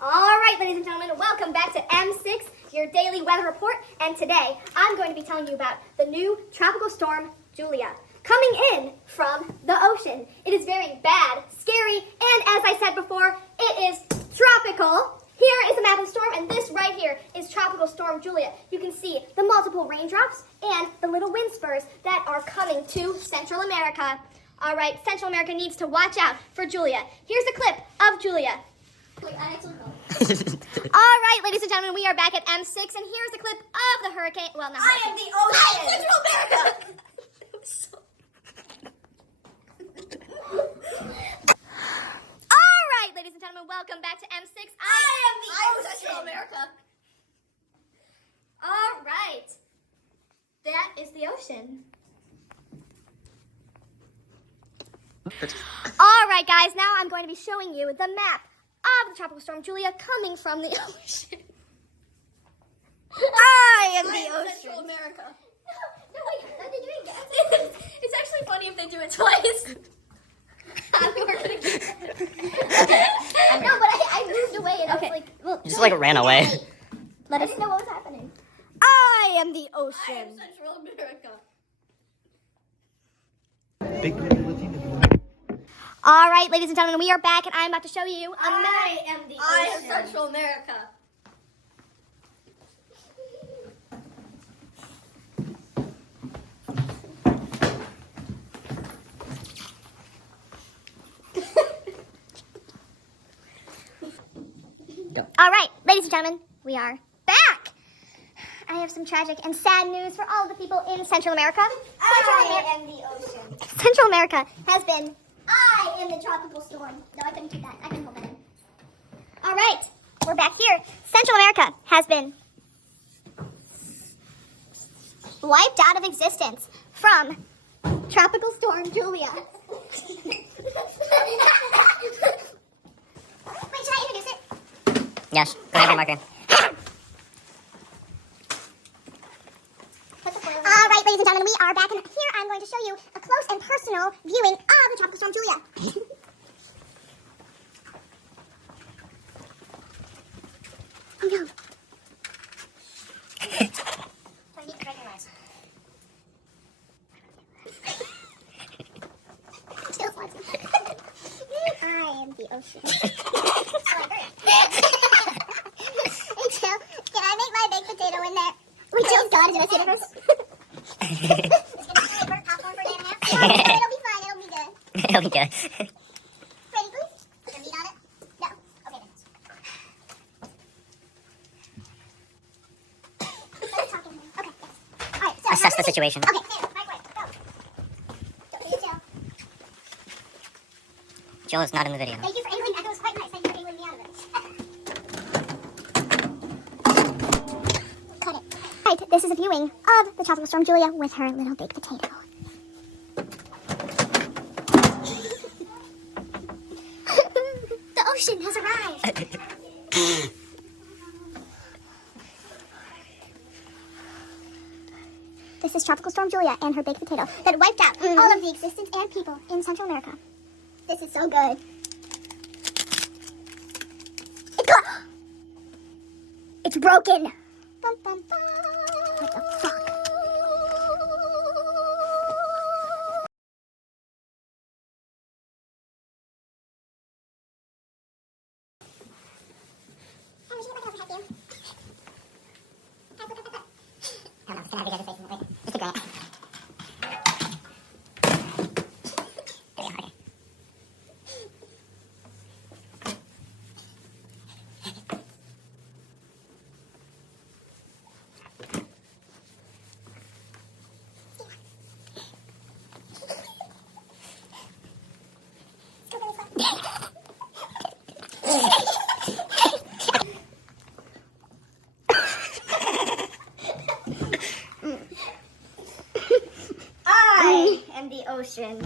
Alright, ladies and gentlemen, welcome back to M6, your daily weather report, and today I'm going to be telling you about the new tropical storm, Julia, coming in from the ocean. It is very bad, scary, and as I said before, it is tropical. Here is the map of the storm, and this right here is Tropical Storm Julia. You can see the multiple raindrops and the little wind spurs that are coming to Central America. All right, Central America needs to watch out for Julia. Here's a clip of Julia. All right, ladies and gentlemen, we are back at M6, and here's a clip of the hurricane. Well, not I am the ocean. I am Central America. All right, ladies and gentlemen, welcome back to M6. I am the ocean. Central America. All right, that is the ocean. All right, guys, now I'm going to be showing you the map of the Tropical Storm Julia coming from the ocean. I am the ocean. Central America. No, wait, are they doing that? It's actually funny if they do it twice. No, but I moved away and I was like, well, You just like ran away. I didn't know what was happening. I am the I am ocean. Central America. All right, ladies and gentlemen, we are back, and I'm about to show you a map. I am Central America. All right, ladies and gentlemen, we are back. I have some tragic and sad news for all of the people in Central America. I am the ocean. Central America has been. I am the tropical storm. No, I couldn't keep that. I couldn't hold that in. All right, we're back here. Central America has been wiped out of existence from Tropical Storm Julia. Wait, should I introduce it? Yes, go ahead, marker. All right, ladies and gentlemen, we are back, and here I'm going to show you a close and personal viewing of the Tropical Storm Julia. Oh no. I need to recognize. I am the ocean. Hey, Jill, can I make my baked potato in there? Wait, Jill's gone. Did I see this? It's gonna be like burnt popcorn for a day and a half. No, it'll be fine. It'll be good. It'll be good. Ready, please? Put your meat on it? No. Okay, then. Let's talk in here. Okay, yes. All right, so Assess the situation. Okay, there. Microwave. Go. Don't forget Jill. Jill is not in the video. Thank you for angling. That was quite nice. Thank you for angling me out of it. Cut it. Right, this is a viewing of the Tropical Storm Julia with her little baked potato. The ocean has arrived. This is Tropical Storm Julia and her baked potato that wiped out all of the existence and people in Central America. This is so good. It's broken. Bum, bum, bum. What the fuck? am the ocean.